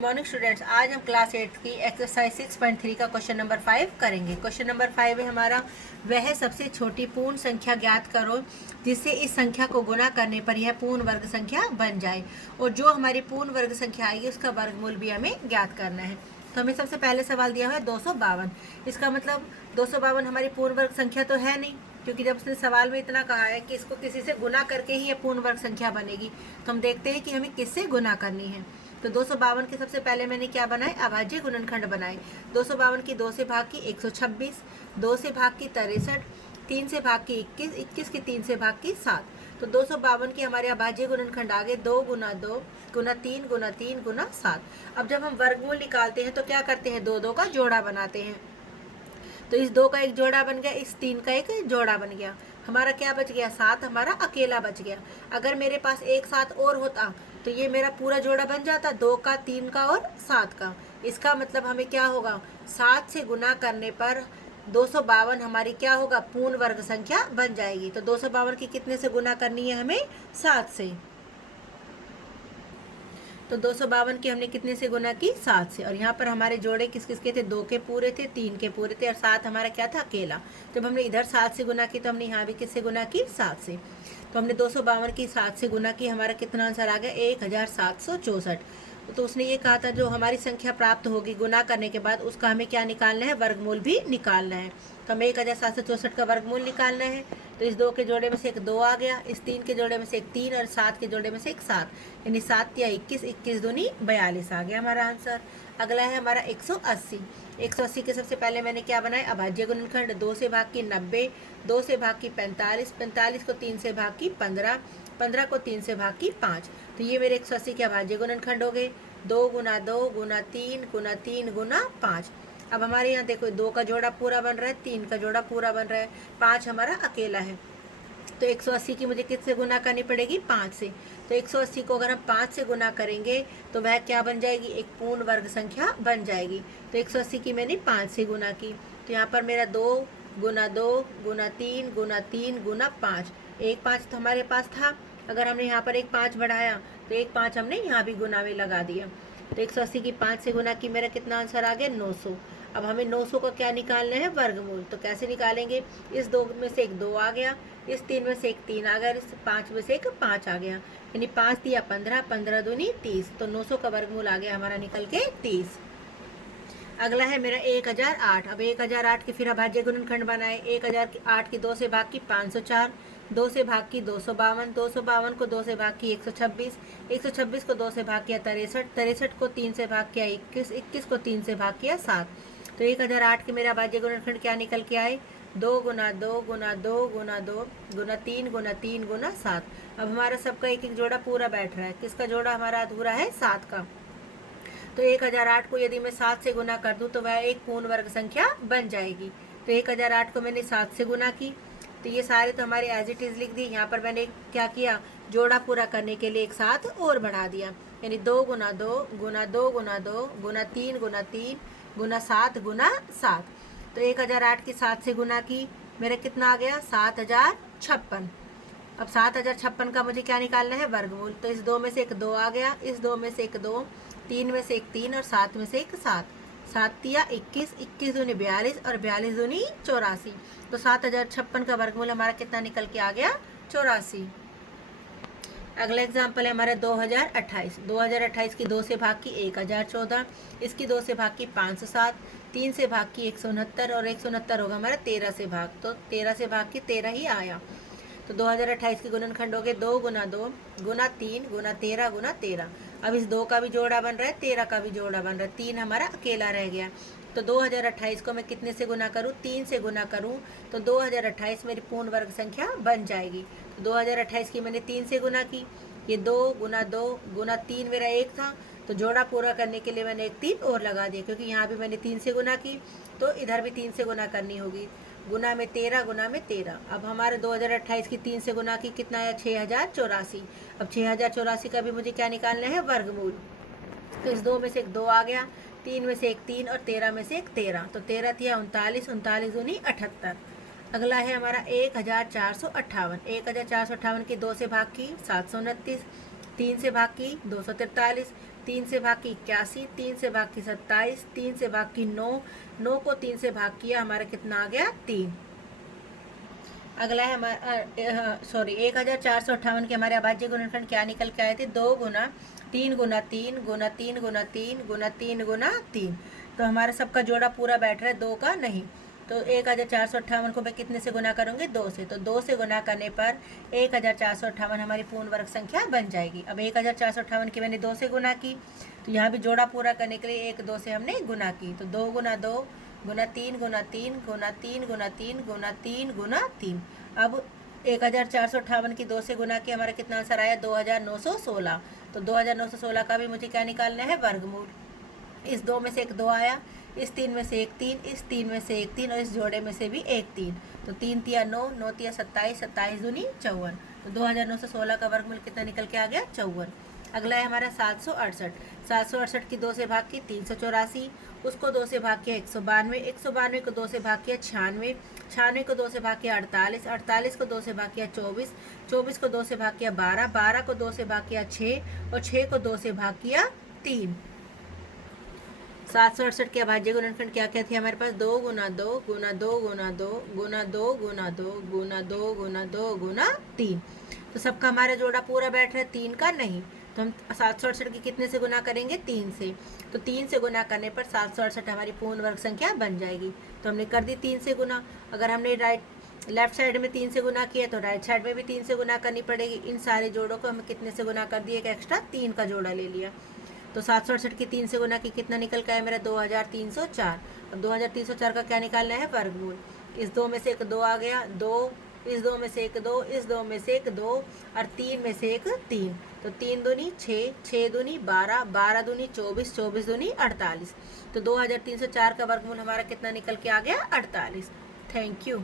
Morning students, आज हम class 8 की एक्सरसाइज 6.3 का क्वेश्चन नंबर 5 करेंगे। क्वेश्चन नंबर 5 है हमारा, वह सबसे छोटी पूर्ण संख्या ज्ञात करो जिससे इस संख्या को गुना करने पर यह पूर्ण वर्ग संख्या बन जाए, और जो हमारी पूर्ण वर्ग संख्या आएगी उसका वर्गमूल भी हमें ज्ञात करना है। तो हमें सबसे पहले सवाल दिया हुआ है 252। इसका मतलब 252 हमारी पूर्ण वर्ग संख्या तो है नहीं, क्योंकि जब उसने सवाल में इतना कहा है कि इसको किसी से गुना करके ही यह पूर्ण वर्ग संख्या बनेगी, तो हम देखते हैं कि हमें किससे गुना करनी है। तो 252 के सबसे पहले मैंने क्या बनाए, अभाज्य गुणनखंड बनाए। 252 की 2 से भाग की 126, 2 से भाग की 63, 3 से भाग की 21, 21 की 3 से भाग की 7। तो 252 की हमारे अभाज्य गुणनखंड आ गए 2 गुना 2 गुना 3 गुना 3 गुना 7। अब जब हम वर्गमूल निकालते हैं तो क्या करते हैं, 2 2 का जोड़ा बनाते हैं। तो इस 2 का एक जोड़ा बन गया, इस 3 का एक जोड़ा बन गया। हमारा क्या बच गया, 7 हमारा अकेला बच गया। अगर मेरे पास एक 7 और होता तो ये मेरा पूरा जोड़ा बन जाता, 2 का 3 का और 7 का। इसका मतलब हमें क्या होगा, 7 से गुना करने पर 252 हमारी क्या होगा, पूर्ण वर्ग संख्या बन जाएगी। तो 252 की कितने से गुना करनी है हमें, 7 से। तो 252 की हमने कितने से गुना की, 7 से। और यहाँ पर हमारे जोड़े किस किस के थे, 2 के पूरे थे, 3 के पूरे थे, और 7 हमारा क्या था, अकेला। जब हमने इधर 7 से गुना की तो हमने यहाँ भी किससे गुना की, 7 से। तो हमने 252 की 7 से गुना की, हमारा कितना आंसर आ गया, 1764। तो उसने ये कहा था जो हमारी संख्या प्राप्त होगी गुना करने के बाद उसका हमें क्या निकालना है, वर्गमूल भी निकालना है। तो हमें 1764 का वर्गमूल निकालना है। तो इस 2 के जोड़े में से एक 2 आ गया, इस 3 के जोड़े में से एक 3, और 7 के जोड़े में से एक 7, यानी 7 या 21, 21 दूनी 42 आ गया हमारा आंसर। अगला है हमारा 180। 180 के सबसे पहले मैंने क्या बनाया, अभाज्य गुणनखंड। 2 से भाग की 90, 2 से भाग की 45, 45 को 3 से भाग की 15, 15 को 3 से भाग की 5। तो ये मेरे 180 के अभाज्य गुणनखंड हो गए, 2 गुना 2 गुना 3 गुना 3 गुना 5। अब हमारे यहाँ देखो 2 का जोड़ा पूरा बन रहा है, 3 का जोड़ा पूरा बन रहा है, 5 हमारा अकेला है। तो 180 की मुझे किससे गुना करनी पड़ेगी, 5 से। तो 180 को अगर हम 5 से गुना करेंगे तो वह क्या बन जाएगी, एक पूर्ण वर्ग संख्या बन जाएगी। तो 180 की मैंने 5 से गुना की, तो यहाँ पर मेरा 2 गुना 2 गुना 3 गुना 3 गुना 5, एक 5 तो हमारे पास था। अगर हमने यहाँ पर एक 5 बढ़ाया तो एक 5 हमने यहाँ भी गुना में लगा दिया। तो 180 की 5 से गुना की, मेरा कितना आंसर आ गया, 900। अब हमें 900 का क्या निकालना है, वर्गमूल। तो कैसे निकालेंगे, इस 2 में से एक 2 आ गया, इस 3 में से एक 3 आ गया, इस 5 में से एक 5 आ गया, यानी 5 दिया 15, 15 दूनी 30। तो 900 का वर्गमूल आ गया हमारा निकल के 30। अगला है मेरा 1008। अब 1008 के फिर अभाज्य गुणनखंड बनाए। 1008 की 2 से भाग की 504, 2 से भाग की 252, 252 को 2 से भाग की 126, 126 को 2 से भाग किया 63, 63 को 3 से भाग किया 21, 21 को 3 से भाग किया 7। तो 1008 के मेरा अभाज्य गुणनखंड क्या निकल के आए, 2 गुना 2 गुना 2 गुना 2 गुना 3 गुना 3 गुना 7। अब हमारा सबका एक एक जोड़ा पूरा बैठ रहा है, किसका जोड़ा हमारा अधूरा है, 7 का। तो 1008 को यदि मैं 7 से गुना कर दूं तो वह एक पूर्ण वर्ग संख्या बन जाएगी। तो 1008 को मैंने 7 से गुना की, तो ये सारे तो हमारे एज इट इज लिख दी। यहाँ पर मैंने क्या किया, जोड़ा पूरा करने के लिए एक 7 और बढ़ा दिया, यानी 2 गुना 2 गुना 2 गुना 2 गुना 3 गुना 3 गुना 7 गुना 7। तो 1008 की 7 से गुना की, मेरा कितना आ गया, 7056। अब 7056 का मुझे क्या निकालना है, वर्गमूल। तो इस 2 में से एक 2 आ गया, इस 2 में से एक 2, 3 में से एक 3, और 7 में से एक 7, 7 या 21, 21 दूनी 42, और 42 दूनी 84। तो 7056 का वर्गमूल हमारा कितना निकल के आ गया, 84। अगला एग्जाम्पल है हमारा 2028। 2028 की 2 से भाग की 1014, इसकी 2 से भाग की 507, 3 से भाग की 169, और 169 होगा हमारा 13 से भाग, तो 13 से भाग की 13 ही आया। तो 2028 के गुणनखंड हो गए 2 गुना 2 गुना 3 गुना 13 गुना 13। अब इस 2 का भी जोड़ा बन रहा है, 13 का भी जोड़ा बन रहा है, 3 हमारा अकेला रह गया। तो 2028 को मैं कितने से गुना करूँ, 3 से गुना करूँ तो 2028 मेरी पूर्ण वर्ग संख्या बन जाएगी। तो 2028 की मैंने 3 से गुना की, ये 2 गुना 2 गुना 3 मेरा 1 था, तो जोड़ा पूरा करने के लिए मैंने एक 3 और लगा दिया, क्योंकि यहाँ भी मैंने 3 से गुना की तो इधर भी 3 से गुना करनी होगी। गुना में 13 गुना में 13। अब हमारे 2028 की 3 से गुना की कितना है, 6084। अब 6084 का भी मुझे क्या निकालना है, वर्गमूल। तो इस 2 में से एक 2 आ गया, 3 में से एक 3, और 13 में से एक 13, तो 13 थिया 39, 39 दूनी 78। अगला है हमारा 1458। 1458 की 2 से भाग की 729, 3 से भाग की 243, 3 से भाग की 81, 3 से भाग की 27, 3 से भाग की 9, 9 को 3 से भाग किया, हमारा कितना आ गया 3। अगला है हमारा 1458 के हमारे अभाज्य गुणनखंड क्या निकल के आए थे, 2 गुना 3 गुना 3 गुना 3 गुना 3 गुना 3 गुना 3। तो हमारा सबका जोड़ा पूरा बैठ रहा है, 2 का नहीं। तो 1458 को मैं कितने से गुना करूँगी, 2 से। तो 2 से गुना करने पर 1458 हमारी पूर्ण वर्ग संख्या बन जाएगी। अब 1458 की मैंने 2 से गुना की, तो यहाँ भी जोड़ा पूरा करने के लिए 1 2 से हमने गुना की। तो 2 गुना 2 गुना 3 गुना 3 गुना 3 गुना 3 गुना 3 गुना 3। अब 1458 की 2 से गुना की, हमारा कितना आंसर आया, 2916। तो 2916 का भी मुझे क्या निकालना है, वर्गमूल। इस 2 में से एक 2 आया, इस 3 में से एक 3, इस 3 में से एक 3 और इस जोड़े में से भी एक 3। तो 3 तिया 9, 9 तिया 27, 27 दूनी 54। तो 2916 का वर्गमूल कितना निकल के आ गया, 54। अगला है हमारा 768। 768 की 2 से भाग की 384, उसको 2 से भाग किया 192, 192 को 2 से भाग किया 96, 96 को 2 से भाग किया 48, 48 को 2 से भाग किया 24, 24 को 2 से भाग किया 12, 12 को 2 से भाग किया 6 और 6 को 2 से भाग किया 3। 768 के अभाज्य गुणनखंड क्या क्या थे हमारे पास, 2 गुना 2 गुना 2 गुना 2 गुना 2 गुना 2 गुना 2 गुना 2 गुना 3। तो सबका हमारा जोड़ा पूरा बैठ रहा है, 3 का नहीं। तो हम 768 की कितने से गुना करेंगे, 3 से। तो 3 से गुना करने पर 768 हमारी पूर्ण वर्ग संख्या बन जाएगी। तो हमने कर दी 3 से गुना। अगर हमने लेफ्ट साइड में 3 से गुना किया तो राइट साइड में भी 3 से गुना करनी पड़ेगी। इन सारे जोड़ों को हम कितने से गुना कर दिए, एक एक्स्ट्रा 3 का जोड़ा ले लिया। तो 768 की 3 से गुना की कितना निकल का है मेरा, 2304। अब 2304 का क्या निकालना है, वर्गमूल। इस 2 में से एक 2 आ गया, 2, इस 2 में से एक 2, इस 2 में से एक 2 और 3 में से एक 3। तो 3 दूनी 6, 6 दूनी 12, 12 दूनी 24, 24 दूनी 48। तो 2304 का वर्गमूल हमारा कितना निकल के आ गया, 48। Thank you.